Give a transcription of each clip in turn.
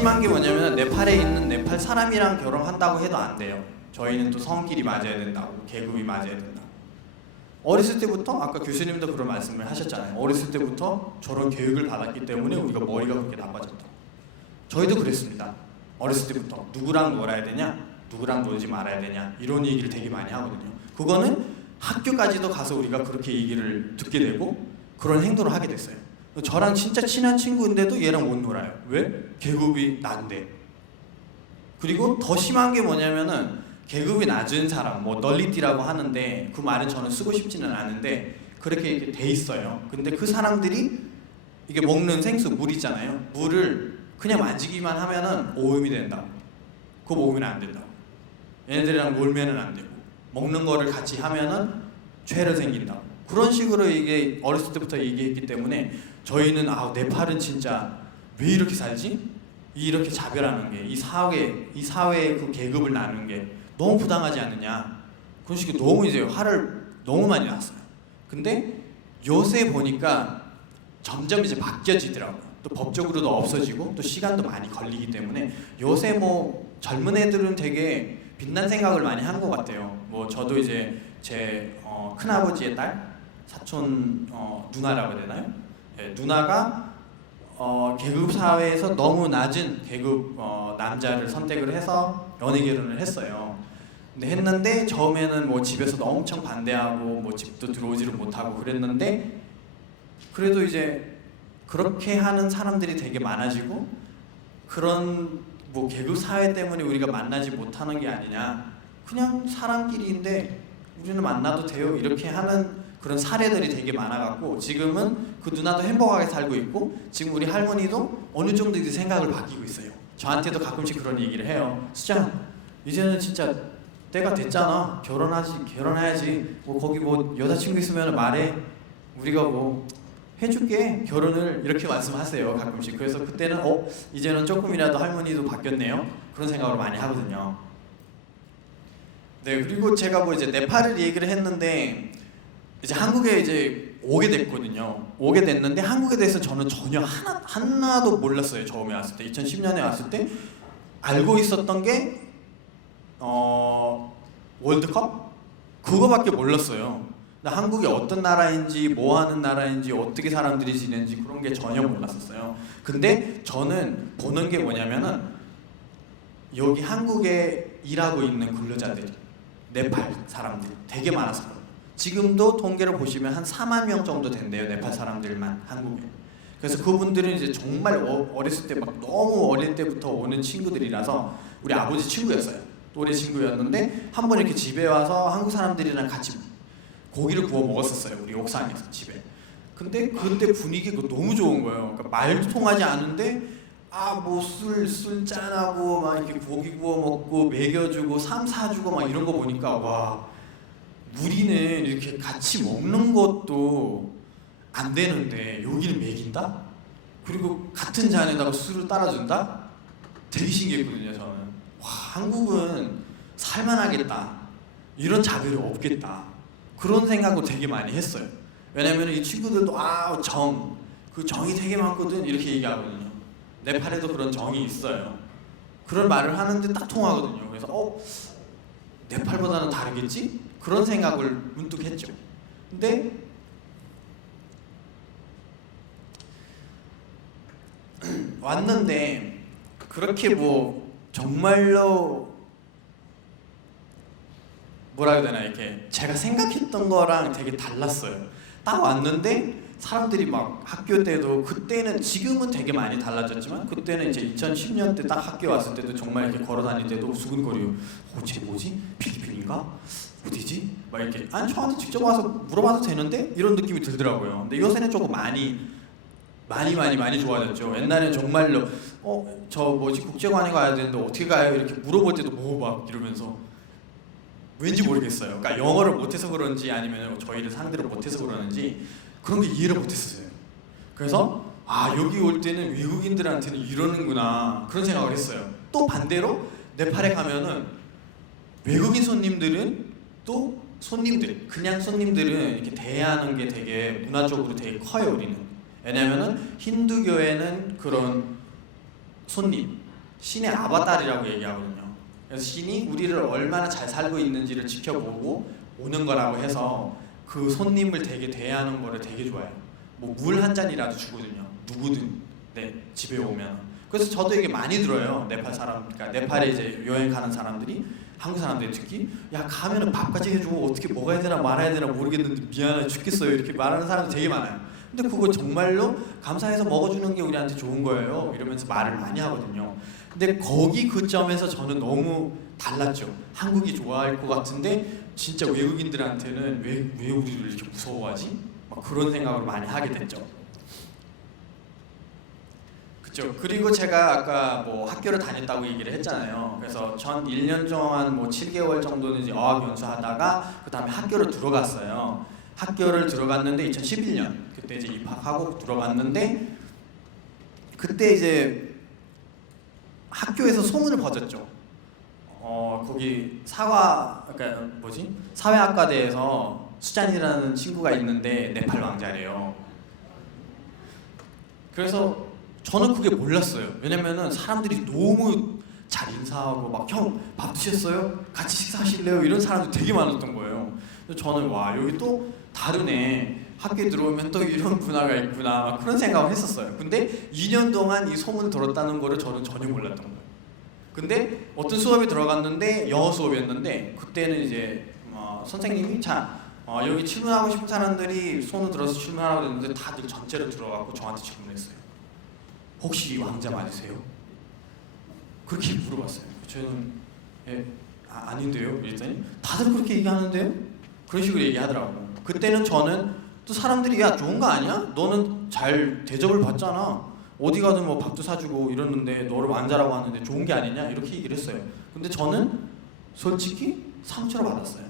심한 게 뭐냐면 네팔에 있는 네팔 사람이랑 결혼한다고 해도 안 돼요. 저희는 또 성끼리 맞아야 된다고, 계급이 맞아야 된다고. 어렸을 때부터 아까 교수님도 그런 말씀을 하셨잖아요. 어렸을 때부터 저런 교육을 받았기 때문에 우리가 머리가 그렇게 나빠졌다. 저희도 그랬습니다. 어렸을 때부터 누구랑 놀아야 되냐, 누구랑 놀지 말아야 되냐 이런 얘기를 되게 많이 하거든요. 그거는 학교까지도 가서 우리가 그렇게 얘기를 듣게 되고 그런 행동을 하게 됐어요. 저랑 진짜 친한 친구인데도 얘랑 못 놀아요. 왜? 계급이 난데. 그리고 더 심한 게 뭐냐면은 계급이 낮은 사람, 뭐 널리띠라고 하는데 그 말은 저는 쓰고 싶지는 않은데 그렇게 이렇게 돼 있어요. 근데 그 사람들이 이게 먹는 생수 물 있잖아요. 물을 그냥 만지기만 하면은 오염이 된다고. 그거 먹으면 안 된다고. 얘네들이랑 놀면은 안 되고 먹는 거를 같이 하면은 죄를 생긴다고. 그런 식으로 이게 어렸을 때부터 얘기했기 때문에 저희는 네팔은 진짜 왜 이렇게 살지? 이렇게 자별하는 게 이 사회의 그 계급을 나누는 게 너무 부당하지 않느냐 그런 식으로 너무 이제 화를 너무 많이 났어요. 근데 요새 보니까 점점 이제 바뀌어지더라고요. 또 법적으로도 없어지고 또 시간도 많이 걸리기 때문에 요새 뭐 젊은 애들은 되게 빛난 생각을 많이 한 것 같아요. 뭐 저도 이제 제 큰아버지의 딸 사촌 누나라고 해야 되나요? 네, 누나가 계급 사회에서 너무 낮은 계급 남자를 선택을 해서 연애 결혼을 했어요. 근데 했는데 처음에는 뭐 집에서도 엄청 반대하고 뭐 집도 들어오지를 못하고 그랬는데 그래도 이제 그렇게 하는 사람들이 되게 많아지고 그런 뭐 계급 사회 때문에 우리가 만나지 못하는 게 아니냐 그냥 사람끼리인데 우리는 만나도 돼요 이렇게 하는 그런 사례들이 되게 많아갖고 지금은 그 누나도 행복하게 살고 있고 지금 우리 할머니도 어느 정도 이제 생각을 바뀌고 있어요. 저한테도 가끔씩 그런 얘기를 해요. 수장 이제는 진짜 때가 됐잖아. 결혼해야지. 뭐 거기 뭐 여자친구 있으면 말해. 우리가 뭐 해줄게 결혼을 이렇게 말씀하세요 가끔씩. 그래서 그때는 이제는 조금이라도 할머니도 바뀌었네요 그런 생각을 많이 하거든요. 네 그리고 제가 뭐 이제 네팔을 얘기를 했는데 이제 한국에 이제 오게 됐거든요. 오게 됐는데 한국에 대해서 저는 전혀 하나도 몰랐어요. 처음에 왔을 때 2010년에 왔을 때 알고 있었던 게 월드컵? 그거밖에 몰랐어요. 한국이 어떤 나라인지 뭐 하는 나라인지 어떻게 사람들이 지내는지 그런 게 전혀 몰랐었어요. 근데 저는 보는 게 뭐냐면은 여기 한국에 일하고 있는 근로자들이 네팔 사람들 되게 많아서 지금도 통계를 보시면 한 4만 명 정도 된대요. 네팔 사람들만 한국에. 그래서 그분들은 이제 정말 어렸을 때 막 너무 어릴 때부터 오는 친구들이라서 우리 아버지 친구였어요. 또래 친구였는데 한 번 이렇게 집에 와서 한국 사람들이랑 같이 고기를 구워 먹었었어요. 우리 옥상에서 집에. 근데 그때 분위기가 너무 좋은 거예요. 그러니까 말도 통하지 않은데 뭐 술 짠하고 막 이렇게 고기 구워 먹고 먹여주고 삶 사주고 막 이런 거 보니까 와 우리는 이렇게 같이 먹는 것도 안 되는데 여기는 먹인다? 그리고 같은 잔에다가 술을 따라준다? 되게 신기했거든요 저는. 와 한국은 살만하겠다 이런 자별이 없겠다 그런 생각을 되게 많이 했어요. 왜냐면 이 친구들도 그 정이 되게 많거든 이렇게 얘기하거든요. 네팔에도 그런 정이 있어요. 그런 말을 하는데 딱 통하거든요. 그래서 네팔보다는 다르겠지? 그런 생각을 문득 했죠. 근데 왔는데 그렇게 뭐 정말로 뭐라 해야 되나 이렇게 제가 생각했던 거랑 되게 달랐어요. 딱 왔는데 사람들이 막 학교 때도 그때는 지금은 되게 많이 달라졌지만 그때는 이제 2010년 때 딱 학교 왔을 때도 정말 이렇게 걸어 다닐 때도 수근거리고 쟤 뭐지? 필리핀인가? 어디지? 막 이렇게 저한테 직접 와서 물어봐도 되는데? 이런 느낌이 들더라고요. 근데 요새는 조금 많이 좋아졌죠. 옛날에는 정말로 저 뭐지 국제관에 가야 되는데 어떻게 가요? 이렇게 물어볼 때도 막 이러면서 왠지 모르겠어요. 그러니까 영어를 못해서 그런지 아니면 저희를 상대로 못해서 그러는지 그런 게 이해를 못했어요. 그래서 여기 올 때는 외국인들한테는 이러는구나 그런 생각을 했어요. 또 반대로 네팔에 가면은 외국인 손님들은 또 그냥 손님들은 이렇게 대하는 게 되게 문화적으로 되게 커요 우리는. 왜냐면은 힌두교에는 그런 손님 신의 아바타르라고 얘기하거든요. 그래서 신이 우리를 얼마나 잘 살고 있는지를 지켜보고 오는 거라고 해서 그 손님을 되게 대하는 거를 되게 좋아해요. 뭐 물 한 잔이라도 주거든요. 누구든 네, 집에 오면. 그래서 저도 이게 많이 들어요. 네팔 사람, 그러니까 네팔에 이제 여행 가는 사람들이, 한국 사람들이 특히 야 가면은 밥까지 해주고 어떻게 먹어야 되나 말아야 되나 모르겠는데 미안해 죽겠어요 이렇게 말하는 사람들 되게 많아요. 근데 그거 정말로 감사해서 먹어주는 게 우리한테 좋은 거예요 이러면서 말을 많이 하거든요. 근데 거기 그 점에서 저는 너무 달랐죠. 한국이 좋아할 것 같은데 진짜 외국인들한테는 왜 우리를 이렇게 무서워하지? 막 그런 생각을 많이 하게 됐죠. 그렇죠. 그리고 제가 아까 뭐 학교를 다녔다고 얘기를 했잖아요. 그래서 전 1년 동안 뭐 7개월 정도는 이제 어학 연수하다가 그 다음에 학교를 들어갔어요. 학교를 들어갔는데 2011년 그때 이제 입학하고 들어갔는데 그때 이제 학교에서 소문을 퍼졌죠. 거기 그러니까 뭐지? 사회학과대에서 수잔이라는 친구가 있는데 네팔 왕자래요. 그래서 저는 그게 몰랐어요. 왜냐면은 사람들이 너무 잘 인사하고 막 형 밥 드셨어요? 같이 식사하실래요? 이런 사람도 되게 많았던 거예요. 그래서 저는 와 여기 또 다르네. 학교에 들어오면 또 이런 문화가 있구나 막 그런 생각을 했었어요. 근데 2년 동안 이 소문을 들었다는 거를 저는 전혀 몰랐던 거예요. 근데 어떤 수업이 들어갔는데 영어 수업이었는데 그때는 이제 선생님이 여기 질문하고 싶은 사람들이 손을 들어서 질문하라고 했는데 다들 전체로 들어가고 저한테 질문했어요. 혹시 왕자 맞으세요? 그렇게 물어봤어요. 저는 아닌데요. 그랬더니 다들 그렇게 얘기하는데요? 그런 식으로 얘기하더라고요. 그때는 저는 또 사람들이 야 좋은 거 아니야? 너는 잘 대접을 받잖아. 어디 가든 뭐 밥도 사주고 이러는데 너를 왕자라고 하는데 좋은 게 아니냐? 이렇게 얘기를 했어요. 근데 저는 솔직히 상처를 받았어요.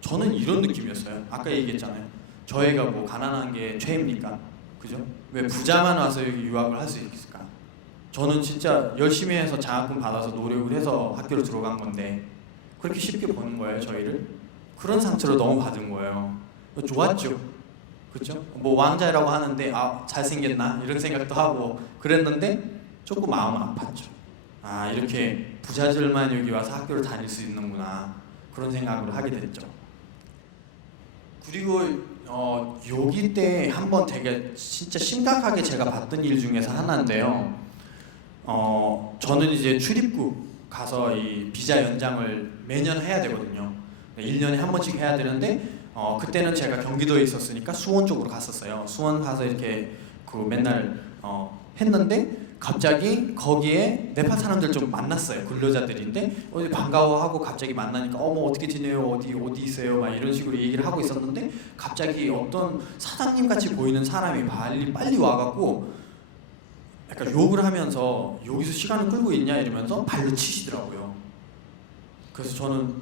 저는 이런 느낌이었어요. 아까 얘기했잖아요. 저희가 뭐 가난한 게 죄입니까? 그죠? 왜 부자만 와서 여기 유학을 할 수 있을까? 저는 진짜 열심히 해서 장학금 받아서 노력을 해서 학교로 들어간 건데 그렇게 쉽게 보는 거예요, 저희를? 그런 상처를 너무 받은 거예요. 좋았죠. 그렇죠? 뭐 왕자라고 하는데 잘생겼나? 이런 생각도 하고 그랬는데 조금 마음 아팠죠. 이렇게 부자들만 여기 와서 학교를 다닐 수 있는구나. 그런 생각을 하게 됐죠. 그리고 여기 때 한번 되게 진짜 심각하게 제가 봤던 일 중에서 하나인데요. 저는 이제 출입국 가서 이 비자 연장을 매년 해야 되거든요. 1년에 한 번씩 해야 되는데 그때는 제가 경기도에 있었으니까 수원 쪽으로 갔었어요. 수원 가서 이렇게 그 맨날 했는데 갑자기 거기에 네팔 사람들 좀 만났어요. 근로자들인데 반가워하고 갑자기 만나니까 뭐 어떻게 지내요? 어디 있어요? 막 이런 식으로 얘기를 하고 있었는데 갑자기 어떤 사장님 같이 보이는 사람이 빨리 와갖고 약간 욕을 하면서 여기서 시간을 끌고 있냐 이러면서 발로 치시더라고요. 그래서 저는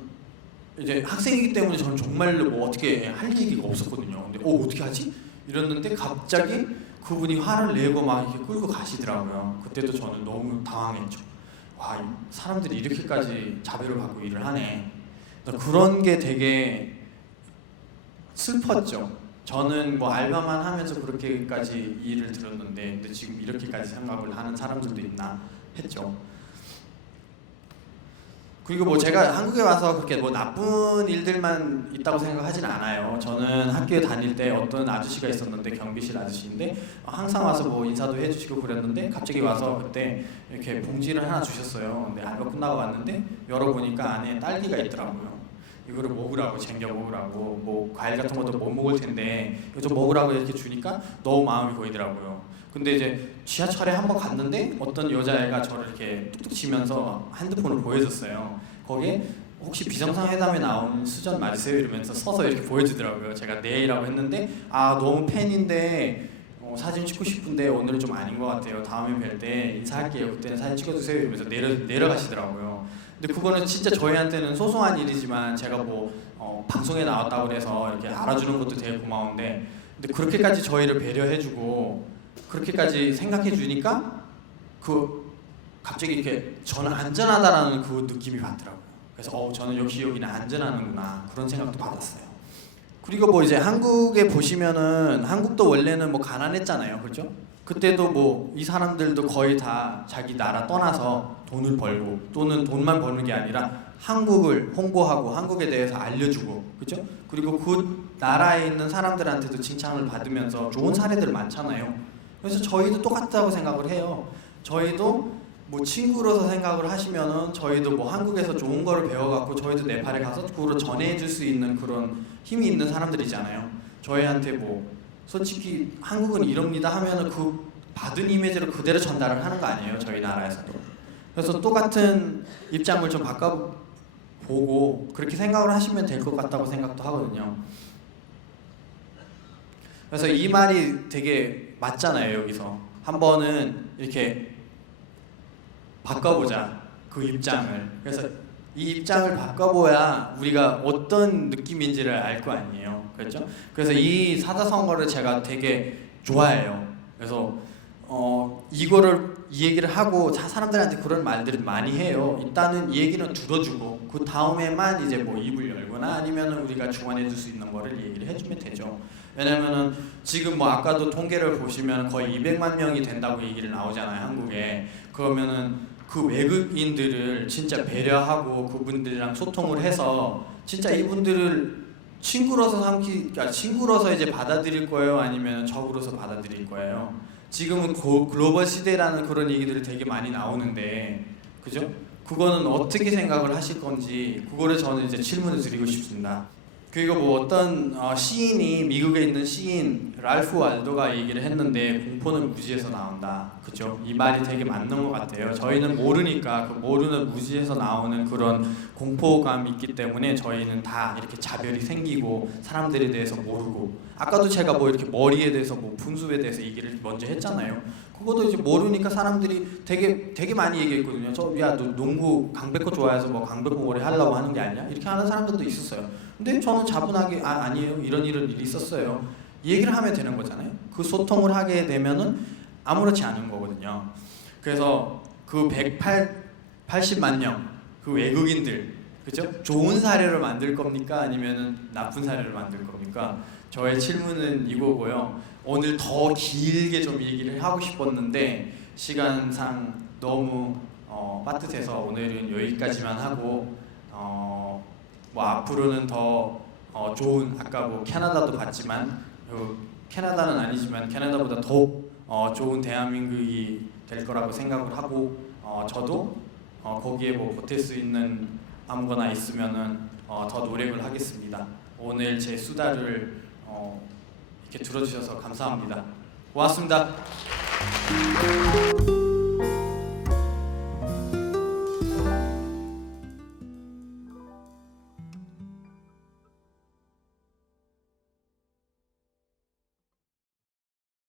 이제 학생이기 때문에 저는 정말로 뭐 어떻게 할 얘기가 없었거든요. 근데 어떻게 하지? 이랬는데 갑자기 그분이 화를 내고 막 이렇게 끌고 가시더라고요. 그때도 저는 너무 당황했죠. 와, 사람들이 이렇게까지 자비를 받고 일을 하네. 그런 게 되게 슬펐죠. 저는 뭐 알바만 하면서 그렇게까지 일을 들었는데 근데 지금 이렇게까지 생각을 하는 사람들도 있나 했죠. 그리고 뭐 제가 한국에 와서 그렇게 뭐 나쁜 일들만 있다고 생각하진 않아요. 저는 학교에 다닐 때 어떤 아저씨가 있었는데 경비실 아저씨인데 항상 와서 뭐 인사도 해주시고 그랬는데 갑자기 와서 그때 이렇게 봉지를 하나 주셨어요. 근데 알바 끝나고 왔는데 열어보니까 안에 딸기가 있더라고요. 이거를 먹으라고 챙겨 먹으라고 뭐 과일 같은 것도 못 먹을 텐데 이거 좀 먹으라고 이렇게 주니까 너무 마음이 고이더라고요. 근데 이제 지하철에 한번 갔는데 어떤 여자애가 저를 이렇게 뚝뚝 치면서 핸드폰을 보여줬어요. 거기에 혹시 비정상회담에 나온 수전 맞으세요? 이러면서 서서 이렇게 보여주더라고요. 제가 네이라고 했는데 너무 팬인데 사진 찍고 싶은데 오늘은 좀 아닌 것 같아요. 다음에 뵐 때 인사할게요. 그때는 사진 찍어주세요. 이러면서 내려가시더라고요. 근데 그거는 진짜 저희한테는 소소한 일이지만 제가 뭐 방송에 나왔다고 그래서 이렇게 알아주는 것도 되게 고마운데 근데 그렇게까지 저희를 배려해주고 그렇게까지 생각해 주니까 갑자기 이렇게 저는 안전하다라는 그 느낌이 받더라고요. 그래서 저는 역시 여기는 안전하는구나 그런 생각도 받았어요. 그리고 뭐 이제 한국에 보시면은 한국도 원래는 뭐 가난했잖아요, 그렇죠? 그때도 뭐 이 사람들도 거의 다 자기 나라 떠나서 돈을 벌고 또는 돈만 버는 게 아니라 한국을 홍보하고 한국에 대해서 알려주고 그죠? 그리고 그 나라에 있는 사람들한테도 칭찬을 받으면서 좋은 사례들 많잖아요. 그래서 저희도 똑같다고 생각을 해요. 저희도 뭐 친구로서 생각을 하시면은 저희도 뭐 한국에서 좋은 거를 배워갖고 저희도 네팔에 가서 그걸 전해줄 수 있는 그런 힘이 있는 사람들이잖아요. 저희한테 뭐 솔직히 한국은 이럽니다 하면은 그 받은 이미지를 그대로 전달을 하는 거 아니에요, 저희 나라에서도. 그래서 똑같은 입장을 좀 바꿔보고 그렇게 생각을 하시면 될 것 같다고 생각도 하거든요. 그래서 이 말이 되게 맞잖아요. 여기서 한 번은 이렇게 바꿔보자, 그 입장을. 그래서 이 입장을 바꿔봐야 우리가 어떤 느낌인지를 알 거 아니에요, 그렇죠? 그래서 이 사자성어를 제가 되게 좋아해요. 그래서 이 얘기를 하고 사람들한테 그런 말들을 많이 해요. 일단은 이 얘기는 들어주고 그 다음에만 이제 뭐 입을 열거나 아니면 우리가 중원해줄 수 있는 거를 얘기를 해주면 되죠. 왜냐면은 지금 뭐 아까도 통계를 보시면 거의 200만 명이 된다고 얘기를 나오잖아요, 한국에. 그러면은 그 외국인들을 진짜 배려하고 그분들이랑 소통을 해서 진짜 이분들을 그러니까 친구로서 이제 받아들일 거예요, 아니면 적으로서 받아들일 거예요. 지금은 글로벌 시대라는 그런 얘기들이 되게 많이 나오는데, 그죠? 그거는 어떻게 생각을 하실 건지 그거를 저는 이제 질문을 드리고 싶습니다. 그리고 뭐 어떤 시인이 미국에 있는 시인 랄프 wal도가 얘기를 했는데 공포는 무지에서 나온다. 그죠? 이 말이 되게 맞는 것 같아요. 저희는 모르니까 그 모르는 무지에서 나오는 그런 공포감이 있기 때문에 저희는 다 이렇게 자별이 생기고 사람들에 대해서 모르고, 아까도 제가 뭐 이렇게 머리에 대해서 뭐 분수에 대해서 얘기를 먼저 했잖아요. 그것도 이제 모르니까 사람들이 되게 많이 얘기했거든요. 야, 너 농구 강백호 좋아해서 뭐 강백호 머리 하려고 하는 게 아니야? 이렇게 하는 사람들도 있었어요. 근데 저는 차분하게 아니에요. 이런 일이 있었어요. 얘기를 하면 되는 거잖아요. 그 소통을 하게 되면은 아무렇지 않은 거거든요. 그래서 그 180만 명 그 외국인들, 그죠? 좋은 사례를 만들 겁니까? 아니면은 나쁜 사례를 만들 겁니까? 저의 질문은 이거고요. 오늘 더 길게 좀 얘기를 하고 싶었는데 시간상 너무 빠듯해서 오늘은 여기까지만 하고, 뭐 앞으로는 더 좋은, 아까 뭐 캐나다도 봤지만 캐나다는 아니지만 캐나다보다 더 좋은 대한민국이 될 거라고 생각을 하고, 저도 거기에 뭐 보탤 수 있는 아무거나 있으면은 더 노력을 하겠습니다. 오늘 제 수다를 이렇게 들어주셔서 감사합니다. 고맙습니다.